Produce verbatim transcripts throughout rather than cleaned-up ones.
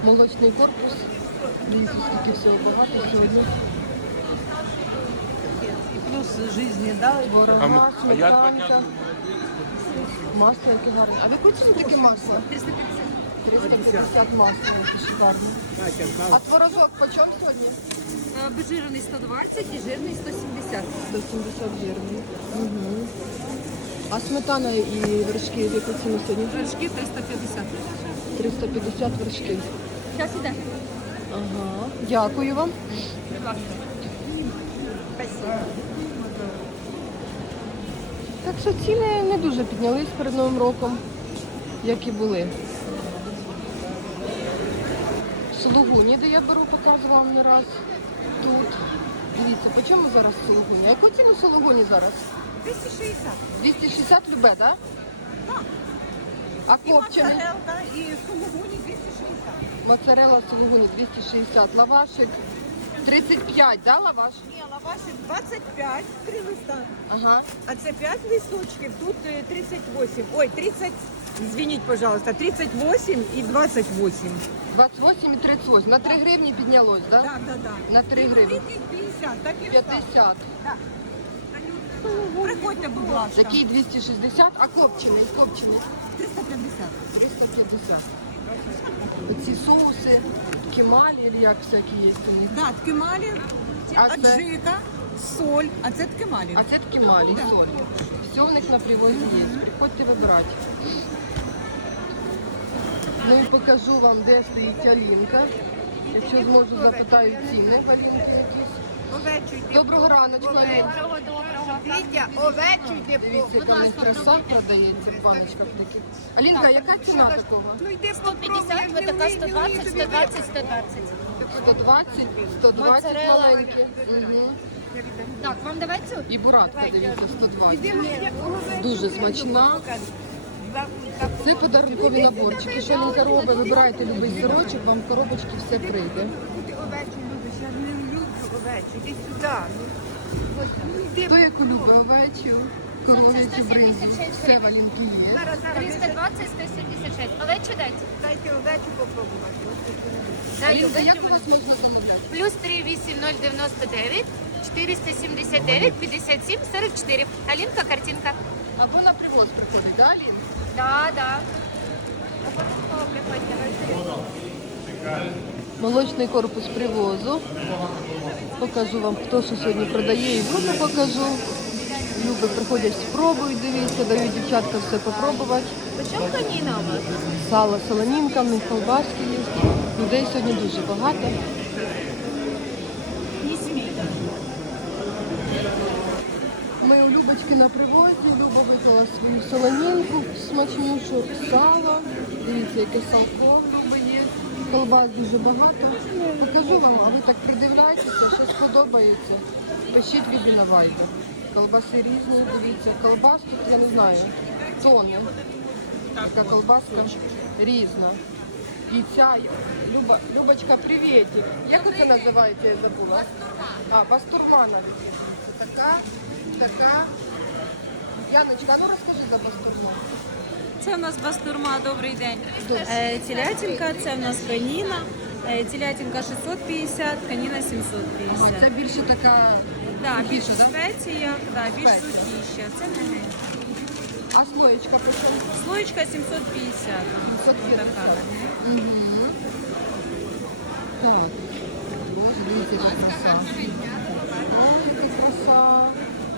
Молочний корпус. Дивіться, скільки всього багато сьогодні. И плюс жизни, да, и Ворога, сметанка. Масло яке гарне. А в яку ціну таке масло? триста пятьдесят. триста п'ятдесят масло, яке шикарне. А творожок по чому сьогодні? Обезжиренный сто двадцать и жирный сто семьдесят. сто сімдесят жирний. Угу. А сметана і вершки в яку ціну сьогодні? Вершки триста пятьдесят. триста п'ятдесят вершки. Сейчас иде. Ага. Дякую вам. Так що ціни не дуже піднялись перед Новим роком, як і були. Сулугуні, де я беру, показувала вам не раз. Тут. Дивіться, по чому зараз сулугуні? А яку ціну сулугуні зараз? двести шестьдесят. двісті шістдесят любе, так? Да? Так. А копчений? моцарелка и сулугуни двести шестьдесят. Моцарелла сулугуні двісті шістдесят. Лавашик тридцять п'ять, да, лаваш? Не, лавашик двадцать пять, три листа. Ага. А це пять листочків, тут э, тридцать восемь. Ой, тридцать, извините, пожалуйста, тридцать восемь и двадцать восемь. двадцять вісім і тридцять вісім. На три гривні піднялось, так? Да? Да, да, да. На три гривні. пятьдесят, так і п'ятдесят. Так. Приходьте, будь ласка. Такий двісті шістдесят, а копчений, копчений триста пятьдесят. триста п'ятдесят. Оці соуси, кемаль, або як всякі є у них. Да, ткемалі, А це? аджика, соль, а це ткемалі. А це ткемаль і соль. Все в них на привозі є. Приходьте вибирати. Ну і покажу вам, де стоїть Алінка. Якщо зможу, запитаю ціни в Алінки якісь. Доброго раночку, Алінка. Доброго, доброго. Вітя, овечу йди. Дивіться, яка в них краса продається в баночках таких. Алінка, яка ціна такого? Ну йди сто п'ятдесят, ви така сто двадцять, сто двадцять, сто двадцять. сто двадцять, сто двадцять Моцарелла. маленькі. Угу. Так, вам давай цю? І буратка, дивіться, сто двадцять. Дуже смачна. Це подарункові наборчики. Що Алінка робить? Вибирайте любий сирочок, вам в коробочки все прийде. Ти овечу любиш, я не люблю овечу. Іди сюди. Хто яку любить? Овечу, коров'ячу бринзу. Все в Алінки є. Зараз, зараз. триста двадцять, сто сімдесят шість. Овечу дайте. Дайте овечу попробувати. Даю, Алінка, як у овечу. вас можна замовляти? Плюс три вісім ноль дев'яносто дев'ять, чотириста сімдесят дев'ять, п'ятдесят сім, сорок чотири. Алінка, картинка. Або на привоз приходить, да, Алін? Да, да. Обов'язково приходьте. Молочний корпус привозу. Покажу вам, хто що сьогодні продає, і групу покажу. Люди приходять, спробують, дивіться, дають дівчатка все попробувати. Почому каніна у вас? Сало, солонінка, в них колбаски є. Людей сьогодні дуже багато. Ми у Любочки на привозі. Люба виклала свою солонінку смачнішу, сало. Дивіться, яке салко в Люби є. Колбас дуже багато. Покажу вам, а ви так придивляйтеся, що сподобається. Пишіть відео на вайбер. Колбаси різні, дивіться. Колбас тут, я не знаю, тони. Така колбаска різна. І ця, Люба, Любочка, привітик. Як це називається, я забула? А, бастурма навіть. Це така, така. Яночка, а ну розкажи за бастурму. Це в нас бастурма, добрий день. Добрий. Е, Телятинка, це в нас каніна. Е, Телятинка шістсот п'ятдесят, каніна сімсот Ага, п'ятдесят. це більше така Да, більш сухіша, в да? спеціях, да, більш Спеція. сухіша. Це не геть. А слоєчка по чому? Слоєчка сімсот п'ятдесят. сімсот п'ятдесят. Угу. Так. Боже, дивіться, яка краса. Ой, яка краса.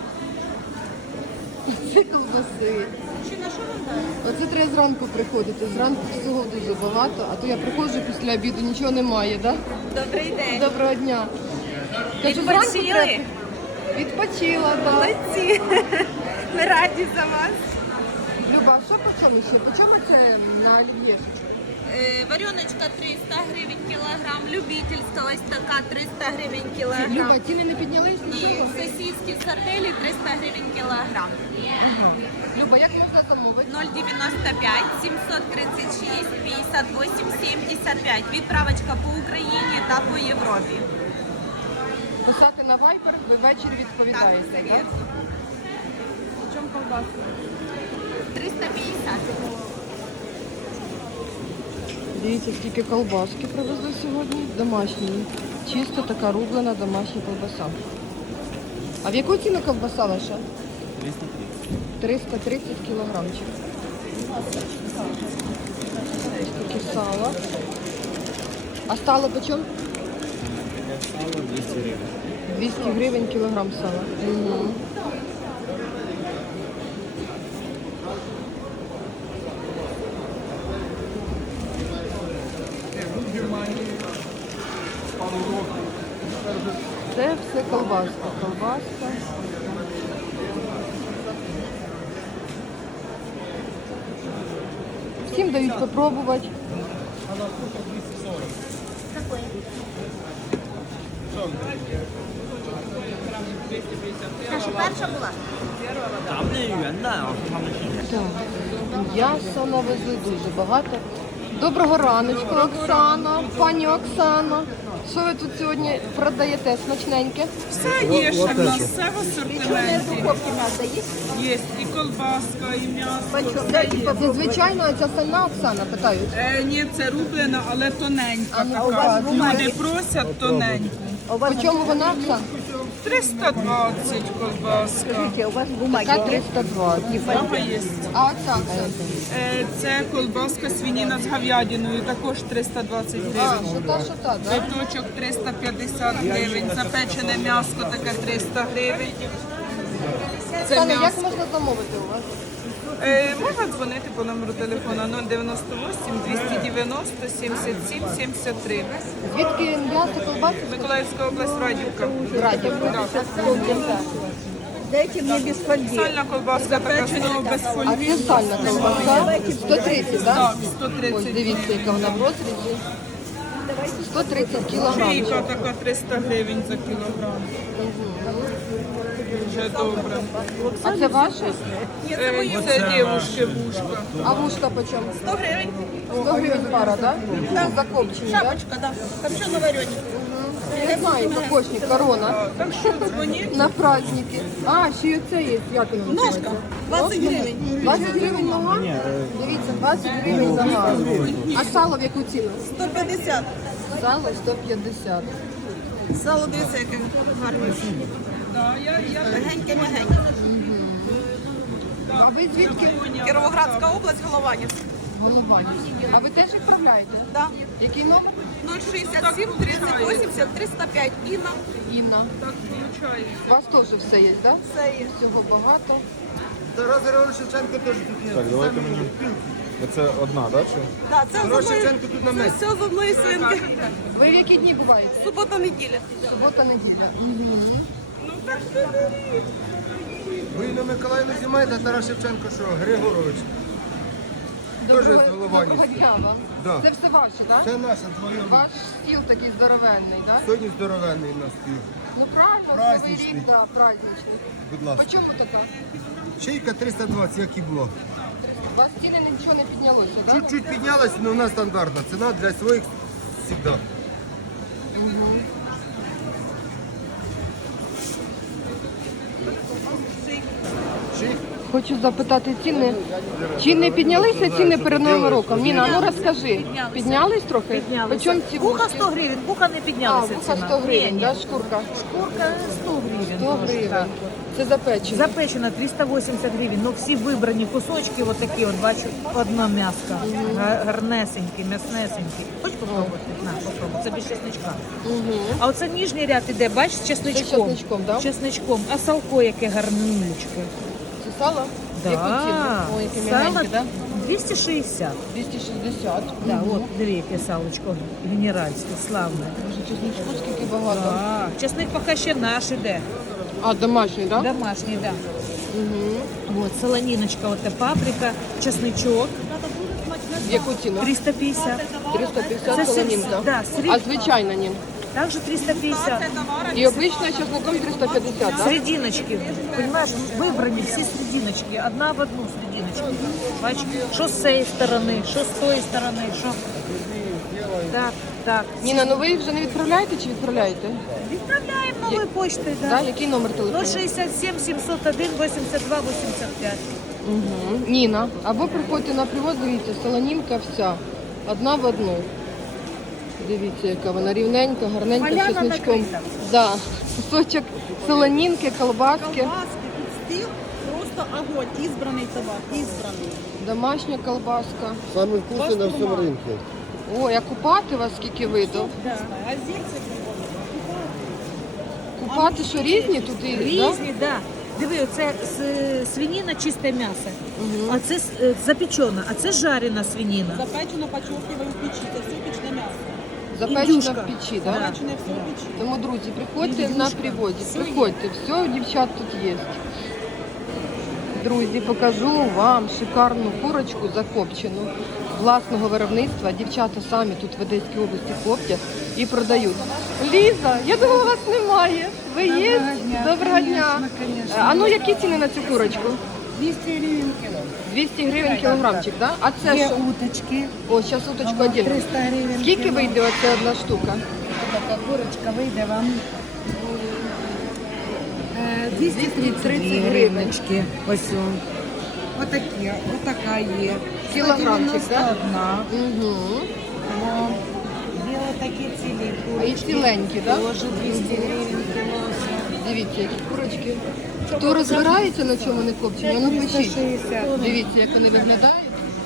Це колбаси. Чи на що вам дати? Оце треба зранку приходити. Зранку всього дуже багато, а то я приходжу після обіду, нічого немає, так? Добрий день. Доброго дня. Кажу, зранку Відпочили? треба- Відпочила, так. Молодці. Ми раді за вас. Люба, а що по чому ще? По чому це на олів'є? Е, Вареночка триста гривень кілограм, любительська ось така триста гривень кілограм. Люба, ціни не піднялись? Ні, нічого? сосиски сарделі триста гривень кілограм. Ага. Люба, як можна замовити? ноль дев'яносто п'ять сімсот тридцять шість п'ятдесят вісім сімдесят п'ять. Відправочка по Україні та по Європі. Писати на вайбер, ви ввечері відповідаєте. Так, Так, це вірно. В чому колбаска? триста п'ятдесят. Дивіться, скільки колбаски привезли сьогодні. Домашні. Чисто така рублена домашня колбаса. А в яку ціну колбаса ваша? триста тридцять кілограмчик. Скільки сала. А сало почем? Сало двісті гривень. двісті гривень кілограм сала. Угу. Це все колбаска. Колбаска. Всім дають попробувати. 咱们元旦啊，是他们新年。 Так, м'ясо навезли дуже багато. Доброго раночку, Оксана, пані Оксана. Що ви тут сьогодні продаєте смачненьке? Все є ще в нас, все в асортименті. Є і колбаска, і м'ясо. все є. Це звичайно, а ця сальна Оксана, питають. Е, ні, це рублена, але тоненька ну, така. Люди просять тоненьку. По чому вона, Оксана? триста двадцять колбаска. Така триста двадцять. Саме є. А оця Оксана? Е, це колбаска свиніна з говядиною, також триста двадцять А, гривень. що та, що та, так? Биточок триста п'ятдесят гривень, запечене м'ясо таке триста гривень. Це Оксана, як м'ясо. можна замовити у вас? Е, можна дзвонити по номеру телефона нуль дев'яносто вісім двісті дев'яносто сімдесят сім сімдесят три. Звідки м'ясо, колбаси? Миколаївська область, Радівка. Радівка. Дайте мне без фольги. Сальна колбаска така снова без А фольги. це сальна колбаса? сто тридцять, так? Так, сто Ось тридцять. дивіться, яка вона в розрізі. сто тридцять кілограмів. Шийка така триста гривень за кілограм. Дуже добре. А це ваше? Е, Це дівушки вушка. А вушка по чому? сто гривень. сто гривень пара, так? Да? Закопчені, так? Шапочка, да. Копчено вареник. Я знаю, кокошник, корона. Так що дзвоніть. На праздники. А, ще й оце є, як воно називається? двадцять гривень. двадцять гривень нога? Дивіться, двадцять гривень нога. А сало в яку ціну? сто п'ятдесят. Сало сто п'ятдесят. Сало дивіться, яке гарне. Да, я, я Легеньке-мягеньке. А ви звідки? Кіровоградська область, Голованів. Голованівські. А ви теж відправляєте? Да. Який номер? нуль шістдесят сім тридцять вісімдесят триста п'ять. Інна. Інна. так виходить. У вас теж все є, так? Все є. Всього багато. Тарас Григорович Шевченко теж тут є. Так, давайте мені. Це одна, так? Чи? Да, це з Тарас одної, Шевченко тут на це місці. все з одної свинки. Ви в які дні буваєте? Субота, неділя. Субота, неділя. Угу. Ви на Миколаївну знімаєте, а Тарас Шевченко що? Григорович. Теж з Доброго Голованівська. дня вам. Да. Це все ваше, так? Це наша твоя. Ваш стіл такий здоровенний, так? Сьогодні здоровенний у нас стіл. Ну правильно, новий Праздничний. рік, да, праздничний. Будь По ласка. чому така? Шийка триста двадцять, як і було. У вас ціни нічого не піднялося, так? Чуть-чуть піднялась, але у нас стандартна ціна для своїх завжди. Хочу запитати ціни. Чи не піднялися ціни перед Новим роком? Ніна, ну розкажи. Піднялись трохи? Піднялися. По чому ці Вуха вушки? сто гривень, вуха не А, піднялася вуха ціна. сто гривень, Ні, да, ні. шкурка? Шкурка сто гривень. сто трошки, гривень. так. Це запечено. Запечена триста вісімдесят гривень. Ну всі вибрані кусочки, от такі, от бачу, одна м'яска. Га- Гарнесенькі, м'яснесенькі. Хочеш попробувати? На, попробуй. Це без чесничка. А оце нижній ряд іде, бачиш, з чесничком. Це з чесничком, да? З чесничком. А салко яке гарнючке. Це сало? Яку ціну? О, яке Сало м'ягеньке, так? двісті шістдесят. двісті шістдесят. Да, от, диви, яке салочко генеральське, славне. Може, чесничку скільки багато. Так, чесник поки ще наш іде. А, домашній, так? Да? Домашній, да. Вот, солониночка, вот паприка, чесничок, В яку ціну? триста п'ятдесят. триста Це п'ятдесят сі- солонинка. да, сріб- А звичайна ні? Также триста п'ятдесят. І обична чесноком триста п'ятдесят, так? Серединочки, понимаешь, выбраны все серединочки, одна в одну серединочку. Бачиш, що з цієї сторони, що з тої сторони, що... Так, так. Ніна, ну ви вже не відправляєте чи відправляєте? Відправляємо новою почтою, Да? да. Який номер телефону? ноль шістдесят сім сімсот один вісімдесят два вісімдесят п'ять. Угу. Ніна, або приходьте на привоз, дивіться, солонінка вся. Одна в одну. Дивіться, яка вона рівненька, гарненька, з Поляна чесничком. накрита. Да. Кусочок солонінки, колбаски. Колбаски, тут стил, просто огонь, избранный товар, избранный. Домашня колбаска. Саме вкусне на всьому ринку. О, а купати у вас скільки видів? Да. А зельце Купати що різні тут і да? Різні, да. Диви, оце с- свинина, чисте м'ясо. А це с- е, запечена, а це жарена свинина. запечено, подчеркиваю, в печи. Это все печное мясо. Запечена Індюшка. в печі, да? Запеченное все в печи. Тому, друзі, приходьте на привозі, приходьте, все у дівчат тут є. Друзі, покажу вам шикарну курочку закопчену власного виробництва. Дівчата самі тут в Одеській області коптять і продають. Ліза, я думала, вас немає. Ви є? Доброго дня. А ну які ціни на цю курочку? двісті гривень кіло. двісті гривень кілограмчик, да? А це Є що? уточки, О, зараз уточку отдельно. триста гривень. Скільки кіло. вийде оця одна штука? Така курочка вийде вам е, двісті тридцять гривночки. Ось о. Отакі, отака є. Кілограмчик, сто дев'яносто одна. Угу. О, є отакі цілі А і курочки. ціленькі, так? Теж двісті гривень кіло. Дивіться, які курочки. Хто розбирається, на чому не копчені, ну печіть. шістдесят. Дивіться, як вони виглядають.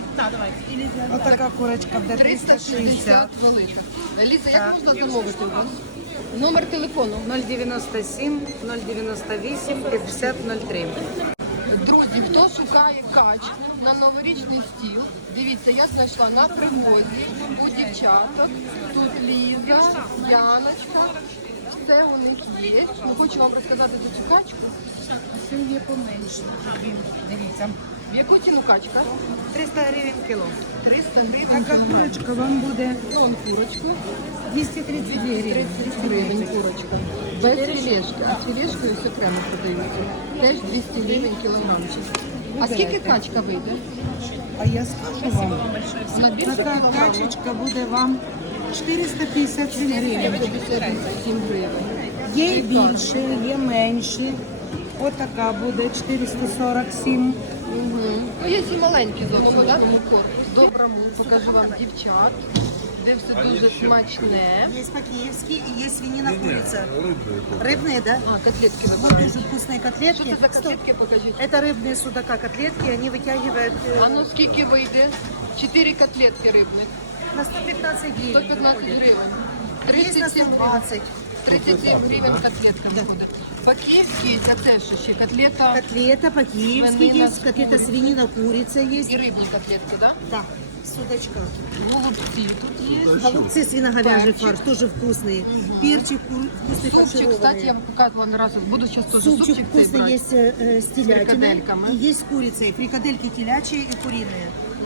Отака курочка буде триста триста шістдесят. шістдесят велика. Ліза, як можна замовити у вас? Номер телефону. нуль дев'яносто сім, нуль дев'яносто вісім, п'ятдесят нуль три. Друзі, хто шукає качку на новорічний стіл, дивіться, я знайшла на привозі у дівчаток. Тут Ліза, Яночка. Все у них є. Ну, хочу вам розказати за цю качку. Це є поменше. Дивіться. В яку ціну качка? триста гривень кіло. триста гривень. Така курочка вам буде Вон курочку. двісті тридцять гривень. тридцять гривень курочка. Без філешки. А з філешкою все окремо продаються. Теж двісті гривень кілограмчик. А скільки качка вийде? А я скажу вам, Вона більше така качечка буде вам чотириста п'ятдесят сім гривень. п'ятдесят сім гривень. Є і більше, є менше. Отака буде чотириста сорок сім. Угу. Ну, є і маленькі зовсім, да? Корпус. Доброму покажу вам дівчат, де все дуже смачне. Есть по-киевски и есть свинина, курица. Рыбные, да? А, котлетки Вот вибирають. дуже вкусные Що котлетки. це за котлетки, покажіть? Это рыбные судака котлетки, они вытягивают э, А ну скільки вийде? Чотири котлетки рибних. на сто пятнадцать гривен. сто п'ятнадцять выходит. гривень. Есть на тридцять сто сім гривень. двадцать. тридцять сім гривень котлетка виходить. По-київськи, а це що ще? Котлета Котлета по-киевски Свинина есть, котлета свинина, курица есть. і рибні котлетки, да? Да, судачка. Голубці тут є. Голубцы свиноговяжий Перчик. фарш, тоже вкусный. Перчик ку- вкусный, Супчик, кстати, я фаршированный. вам показывала на раз. Буду сейчас тоже Супчик супчик цей вкусный брать. есть э, с телятиной фрикадельками. и есть с курицей. Фрикадельки телячьи и куриные.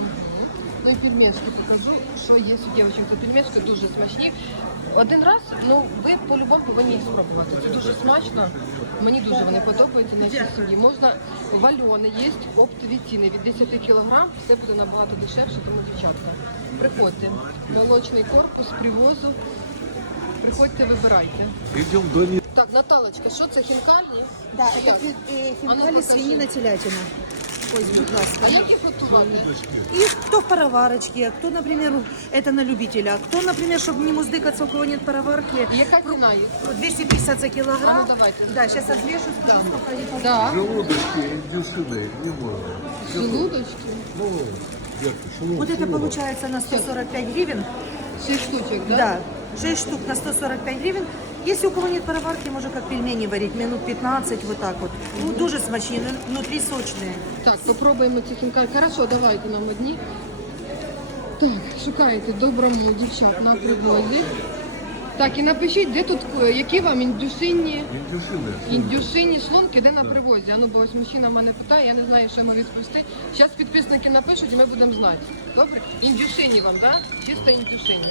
Ну і пельмешки покажу, що є у дівчинок. Це пельмешки дуже смачні. Один раз, ну ви по-любому повинні їх спробувати. Це дуже смачно. Мені дуже вони подобаються нашій сім'ї. Можна вальони, є оптові ціни від десяти кілограм. Все буде набагато дешевше, тому дівчатка. Приходьте. Молочний корпус, привозу. Приходьте, вибирайте. Так, Наталочка, що це, хінкальні? Да, это фи- э, А ну, хинкали, покажи. свинина, телятина. Ой, будь ласка. А як їх готувати? И кто в пароварочке, кто, например, это на любителя, кто, например, чтобы не муздыкаться, у кого нет пароварки, І яка ціна їх? двести пятьдесят за килограмм. А ну, давайте. Да, сейчас отвешу, скажу, сколько они по- Да. Желудочки, индюшины, не можно. Желудочки. Ну, Верка, шелудочки. Вот это получается на сто сорок пять гривен. Шість штучок, да? Да, шесть штук на сто сорок пять гривен. Если у кого нет пароварки, можно как пельмени варить, минут пятнадцать, вот так вот. Ну, дуже смачные, ну, внутри сочные. Так, попробуємо ці хінкалі. Хорошо, давайте нам одні. Так, шукаєте доброму дівчат на привозі. Так, і напишіть, де тут, е, які вам індюшинні, Индюшины. індюшинні шлунки, де на привозі. А ну, бо ось мужчина в мене питає, я не знаю, що йому відповісти. Зараз підписники напишуть і ми будемо знати. Добре? Індюшинні вам, так? Да? Чисто індюшинні.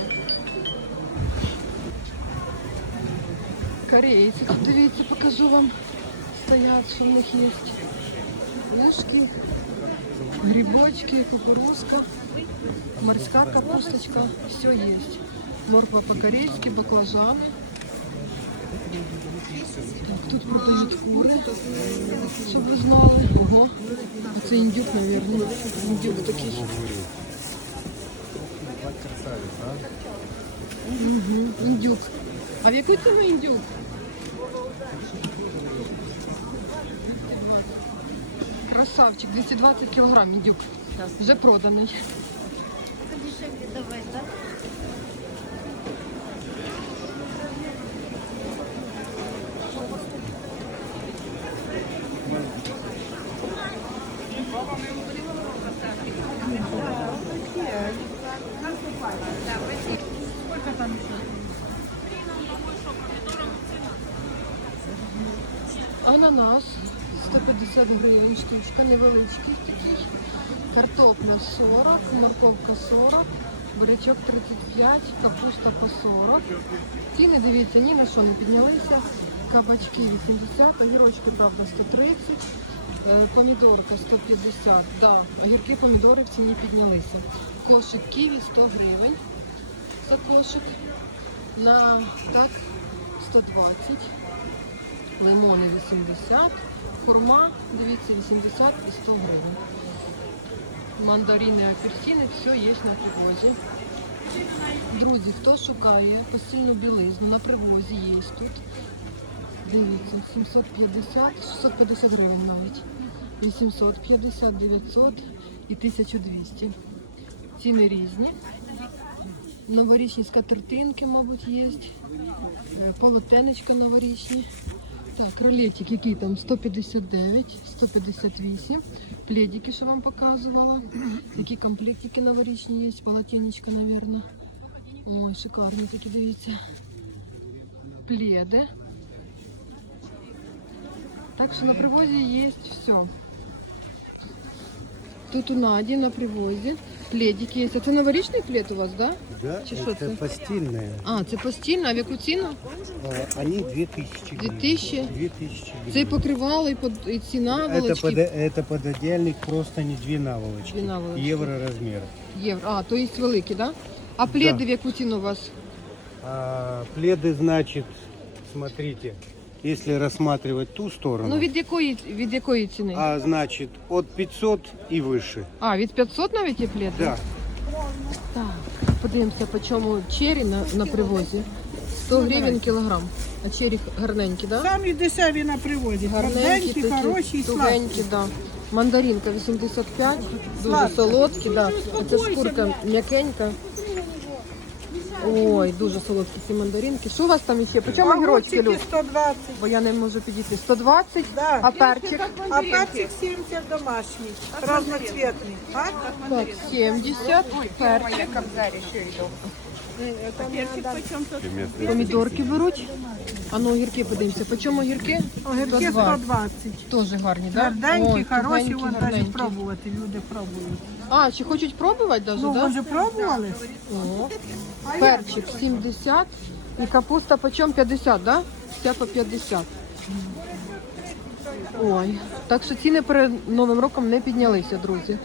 Корейці, тут дивіться, покажу вам. Стоять, що в них є. Ушки, грибочки, кукурузка, морська капусточка, все є. Морква по-корейськи, баклажани. Так, тут продають кури, щоб ви знали. Ого, а це індюк, мабуть. Індюк такий. Красавець, а? Угу. Індюк. А в яку ціну індюк? Красавчик, двісті двадцять кілограм індюк. Вже проданий. Ананас сто п'ятдесят гривень штучка, невеличкий такий. Картопля сорок, морковка сорок, бурячок тридцять п'ять, капуста по сорок. Ціни, дивіться, ні на що не піднялися. Кабачки вісімдесят, огірочки, правда, сто тридцять, е, помідорка сто п'ятдесят. Да, огірки, помідори в ціні піднялися. Кошик ківі сто гривень за кошик. На так сто двадцять. Лимони вісімдесят, хурма, дивіться, вісімдесят і сто гривень. Мандарини, апельсини, все є на привозі. Друзі, хто шукає постільну білизну, на привозі є тут. Дивіться, сімсот п'ятдесят, шістсот п'ятдесят гривень навіть. вісімсот п'ятдесят, дев'ятсот і тисяча двісті. Ціни різні. Новорічні скатертинки, мабуть, є. Полотенечка новорічні. Так, ролетик, який там сто п'ятдесят дев'ять, сто п'ятдесят вісім. Пледики, що вам показувала. Такі комплектики новорічні є, полотенечка, мабуть. Ой, шикарні такі, дивіться. Пледи. Так що на привозі є все. Тут у Наді на привозі пледики є. А це новорічний плед у вас, да? Да, Чи що це? постільне. А, це постільна, а в яку ціну? Вони дві тисячі Дві тисячі? дві тисячі Це і покривало, і, под, і ці наволочки. Это пододельник, просто не дві наволочки. Дві наволочки. Євро розмір. Євро. А, то є великі, да? А пледи Да. в яку ціну у вас? А, пледы, значит, смотрите, если рассматривать ту сторону, Ну, від якої, від якої ціни? а значит, от пятьсот и выше. А, від п'ятсот навіть є пледи? Да. Так, подивимося, по чому чері на, на привозі. сто гривень кілограм. А чері гарненькі, да? Самі дешеві на привозі. Гарненькі, Гарненькі, хороші такі, і сладкі. тугенькі, да. Мандаринка вісімдесят п'ять, дуже Сладкі. солодкі, да. Оця шкурка м'якенька. Ой, дуже солодкі ці мандаринки. Що у вас там ще? По чому огірочки, Люд? сто двадцять. Бо я не можу підійти. сто двадцять, Да. а перчик? А перчик сімдесят домашній, разноцветний. А? Так, сімдесят, перчик. Помідорки беруть. А ну огірки подивимося. По чому огірки? Огірки сто двадцять. Теж гарні, так? Тверденькі, хороші, вон навіть пробувати, люди пробують. А, чи хочуть пробувати навіть, Ну, так? ви вже пробували? О, перчик сімдесят і капуста почем п'ятдесят, да? Вся по п'ятдесят. Ой, так що ціни перед Новим роком не піднялися, друзі.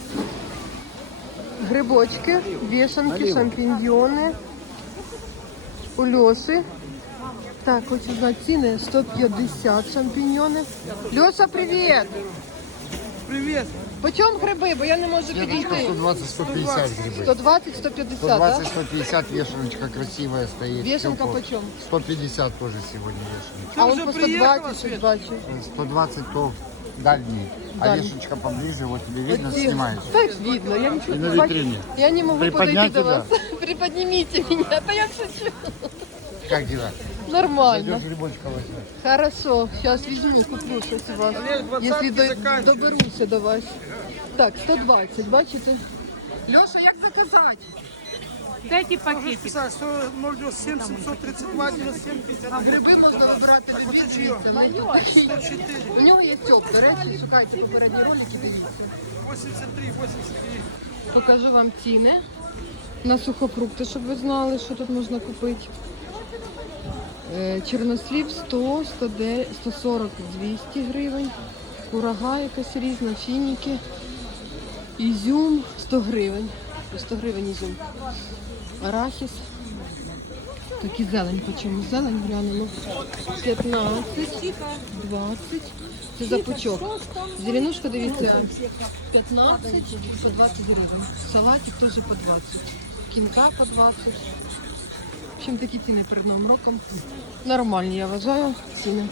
Грибочки, вішанки, шампіньйони, у Льоші. Так, хочу знати ціни. сто п'ятдесят шампіньйони. Льоша, привіт! Привіт. Почем гриби, бо я не можу підійти. сто двадцать сто пятьдесят грибы. сто двадцять сто п'ятдесят, сто да? двадцать сто пятьдесят вешеночка красивая стоит. Вешенка Всё по- почем? сто пятьдесят тоже сегодня вешенка. А он по сто двадцять щось бачу. сто двадцать то дальний. А Дальний. вешеночка поближе, вот тебе видно, Оці- снимаешь. Так видно, я нічого И не на бачу. витрине. Я не можу подойти Приподнять до тебя? вас. Приподнимите меня, да я шучу. Как дела? Нормально. Пойдешь грибочка возьмешь. Хорошо, сейчас возьму и куплю щось у вас, если до, доберуся до вас. Так, сто двадцять, бачите? Леша, як заказати? Дайте пакетик. ноль сім сімсот тридцять два сімдесят. А гриби можна вибирати любі, дивіться. вони такі. У нього є стьоп, до речі, шукайте попередні ролики, дивіться. вісімдесят три, вісімдесят три. Покажу вам ціни на сухофрукти, щоб ви знали, що тут можна купити. Е, Чорнослів сто, сто де- сто сорок, двісті гривень. Курага якась різна, фініки. Ізюм сто гривень. По сто гривень ізюм. Арахіс. Такі зелень, по чому? Зелень глянемо. п'ятнадцять, двадцять. Це за пучок. Зеленушка, дивіться, п'ятнадцять, по двадцять гривень. Салатик теж по двадцять. кінка по двадцять. В общем, такі ціни перед Новим роком. Нормальні, я вважаю, ціни.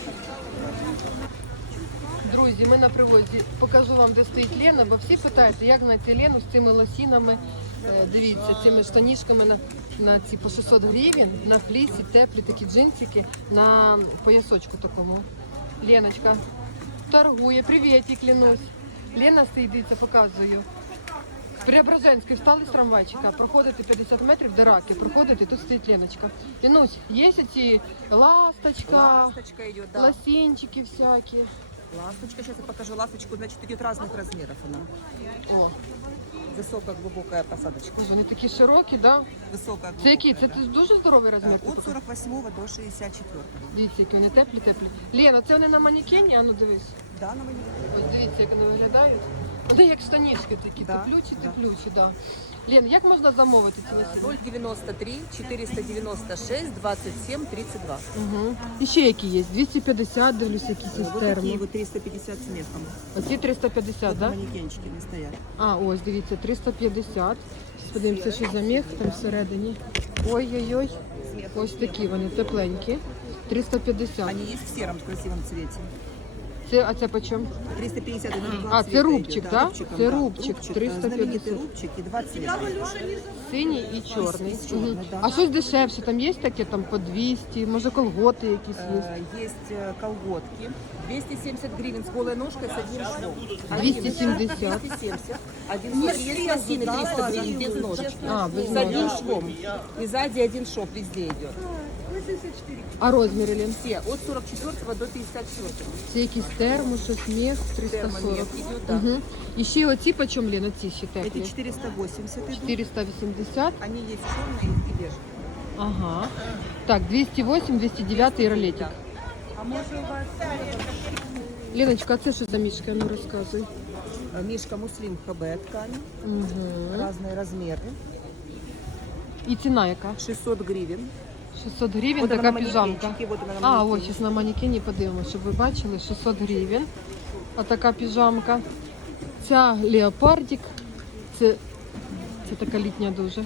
Друзі, ми на привозі. Покажу вам, де стоїть Лена, бо всі питають, як знайти Лену з цими лосінами. Е, Дивіться, цими штанішками на, на ці по шістсот гривень, на флісі, теплі такі джинсики, на поясочку такому. Леночка торгує. Привіт, клянусь. Лена стоїть, дивіться, показую. З Преображенської встали з трамвайчика, проходите п'ятдесят метрів до Раки, проходите, тут стоїть Леночка. Ленусь, є ці ласточка, Ласточка идет, да. лосінчики всякі. Ласточка, сейчас я покажу. Ласточку, значит, идет разных размеров она. О, Высокая, глубокая посадочка. боже, вони такі широкі, да? Высокая, Це які? Це глубокая, дуже здоровий да. розмір? Э, От сорок восьмого до шестьдесят четвёртого. Дивіться, які вони теплі-теплі. Лена, це вони на манекені? А ну дивись. Да, на манекене. Ось дивіться, як вони виглядають. Вони як штанішки такі, Да, теплючі, да. теплючі, да. Лен, як можна замовити ці лосіни? ноль девяносто три четыреста девяносто шесть двадцать семь тридцать два. Угу. І ще які є? двісті п'ятдесят, дивлюся, якісь із Вот термо. такие вот триста пятьдесят с мехом. Оці триста п'ятдесят, Вот да? манекенчики не стоят. А, ось, дивіться, триста п'ятдесят. Подивимося, що за мех там всередині. Ой-ой-ой. Ось такі вони, тепленькі. триста п'ятдесят. Они есть в сером красивом цвете. Це, а це по чому? триста пятьдесят и на два А, цвета це рубчик, идет, да? рубчиком, Це да. рубчик, триста знаменитый п'ятдесят. рубчик и два цвета. Синій і чорний. І чорний, Мгм. да. А щось дешевше, там є таке там по двісті, може колготи якісь є? Э, Есть э, колготки. двести семьдесят гривен с голой ножкой с одним швом. двісті сімдесят. двести семьдесят. Один шов. Есть лосины триста гривен без ножки. А, без С одним ножки. швом. И сзади один шов везде идет. А розміри, Лен? Все от сорок четвёртого до пятьдесят четвёртого. Це якийсь термо, щось мех, триста сорок. Термомех идет, да. Угу. І ще оці по чому, Лен, оці ще теплі? Эти четыреста восемьдесят идут. чотириста вісімдесят. Они есть черные и бежевые. Ага. Так, двісті вісім, двісті дев'ять і ролетик. А может у вас Леночка, а це що за мішка? Ну розказуй. э, мишка муслин ХБ ткань. Угу. Разные размеры. І ціна яка? шестьсот гривен. шістсот гривень, Вот она така на піжамка. манекенчике, вот она на А, ось манекенчике. зараз на манекені подивимося, щоб ви бачили, шістсот гривень. А така піжамка. Ця леопардик. Це, це така літня дуже.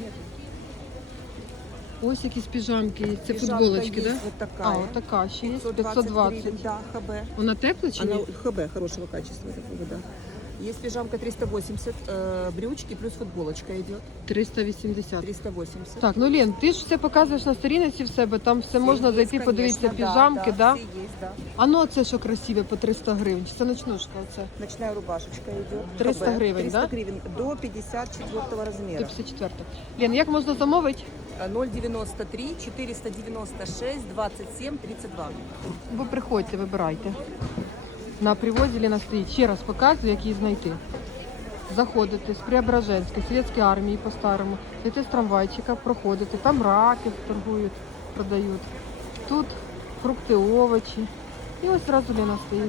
Ось якісь піжамки є. Це Пижамка футболочки, есть да? вот такая. А, от така ще є. пятьсот п'ятсот двадцять. гривен, да, ХБ. Вона тепла чи Она ні? ХБ хорошего качества такого, да. Есть пижамка триста восемьдесят, э, брючки плюс футболочка идет. триста вісімдесят. триста восемьдесят. Так, ну Лен, ти ж все показуєш на сторінці в себе, там все можна Есть, зайти, конечно, подивитися да, піжамки, да? Все есть, да. А ну це що красиве по триста гривень? Чи це ночнушка оце? Ночная рубашечка идет. триста ХБ, гривен, триста да? гривен до пятьдесят четвёртого До размера. п'ятдесят четвертого. Лен, як можна замовити? Э, ноль девяносто три четыреста девяносто шесть двадцать семь тридцать два. Ви приходьте, вибирайте. На привозі Лена стоїть. Ще раз показую, як її знайти. Заходите з Преображенської, Совєтської армії по-старому, йдете з трамвайчика, проходите, там раки торгують, продають. Тут фрукти, овочі. І ось одразу Лена стоїть.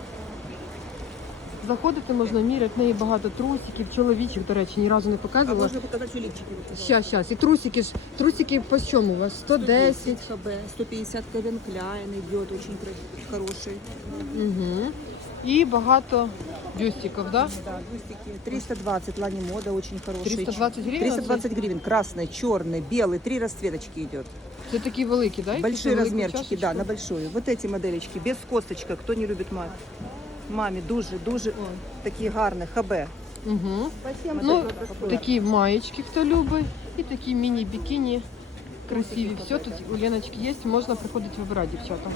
Заходити можна міряти, в неї багато трусиків, чоловічих, до речі, ні разу не А показувала. можно показать улипчики? Щас, щас. І трусики ж, трусики по чому у вас? сто десять. ХБ, сто пятьдесят Calvin Klein идет, очень кра- хороший. Угу. І багато бюстиків, да? Да, бюстики. триста двадцать Лани Мода, очень хороший. триста двадцать гривен? триста двадцать гривен, красный, черный, белый, три расцветочки идет. Це такі великі, да? Большие Такі великі размерчики, чашечки? да, на большую. Вот эти модельки, без косточка, кто не любит маме. Маме дуже, дуже такі гарні, ХБ. Угу. Ну, такі маєчки, хто любить, і такі міні-бікіні красиві. Все тут у Леночки є, можна приходити вибирати, дівчата.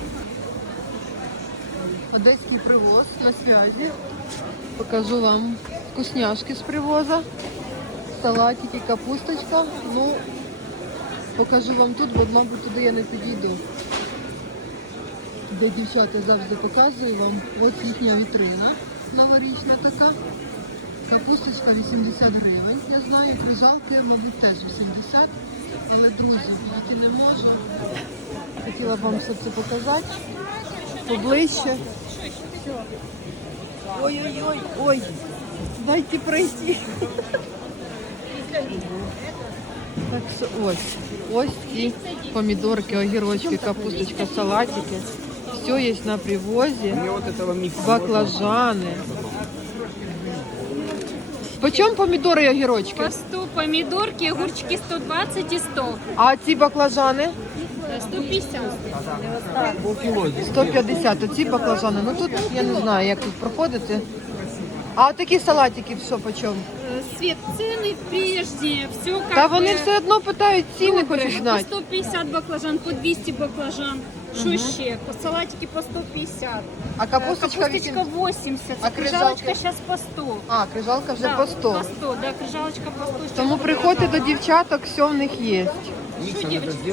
Одеський привоз на связі. Покажу вам вкусняшки з привоза, салатики, капусточка. Ну, покажу вам тут, бо, мабуть, туди я не підійду. Де дівчата завжди показую вам. Ось їхня вітрина новорічна така. Капусточка вісімдесят гривень, я знаю, крижалки, мабуть, теж вісімдесят. Але, друзі, я не можу. Хотіла б вам все це показати поближче. Ой-ой-ой, ой, дайте пройти. Так, ось, ось ці помідорки, огірочки, капусточка, салатики. Все є на привозі. Баклажани. Почем помідори і огірочки? По сто помідорки, огурчики сто двадцять і сто. А ці баклажани? сто п'ятдесят. сто п'ятдесят. Оці баклажани. Ну тут я не знаю, як тут проходити. А такі салатики, що по чому? Свет, ціни прежні, все как Та вони би все одно питають ціни, добре. хочуть По знати. сто п'ятдесят баклажан, по двісті баклажан. Що ще? По салатики по сто п'ятдесят. А капусточка Капусточка вісім- вісімдесят. А крижалочка крижалка? зараз по сто. А, крижалка вже Да, по сто. По сто, да, крижалочка по сто. Тому приходьте до дівчаток, все в них є. Що, дівчатки?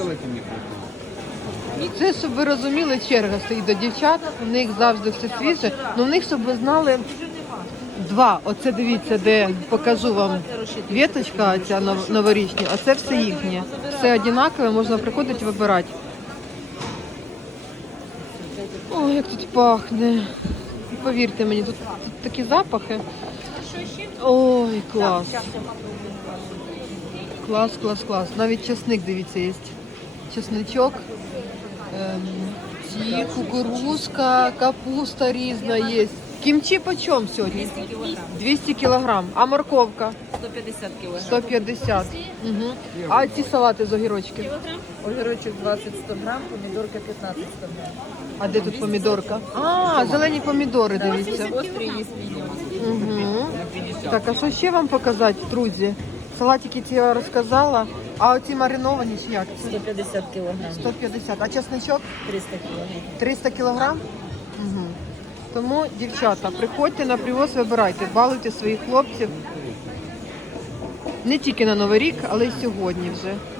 Це, щоб ви розуміли, черга стоїть до дівчат, у них завжди все свіже. Ну в них, щоб ви знали, два. Оце дивіться, де покажу вам віточка ця нов- новорічня, а це все їхнє. Все однакове, можна приходити і вибирати. Ой, як тут пахне. Повірте мені, тут, тут такі запахи. Ой, клас. Клас, клас, клас. Навіть чесник, дивіться, є. Чесничок. Ем, ці, кукурузка, капуста різна є. Кімчі по чому сьогодні? двісті кілограм. А морковка? сто п'ятдесят кілограм. сто п'ятдесят. Угу. А ці салати з огірочки? Огірочок двадцять сто грам, помідорка п'ятнадцять сто грам. А де тут помідорка? А, зелені помідори, дивіться. Острий є мінімум. Угу. Так, а що ще вам показати, друзі? Салатики ці я розказала. А оці мариновані чи як? сто п'ятдесят кілограм. сто п'ятдесят. А чесничок? триста кілограм. триста кілограм? Угу. Тому, дівчата, приходьте на привоз, вибирайте, балуйте своїх хлопців. Не тільки на Новий рік, але й сьогодні вже.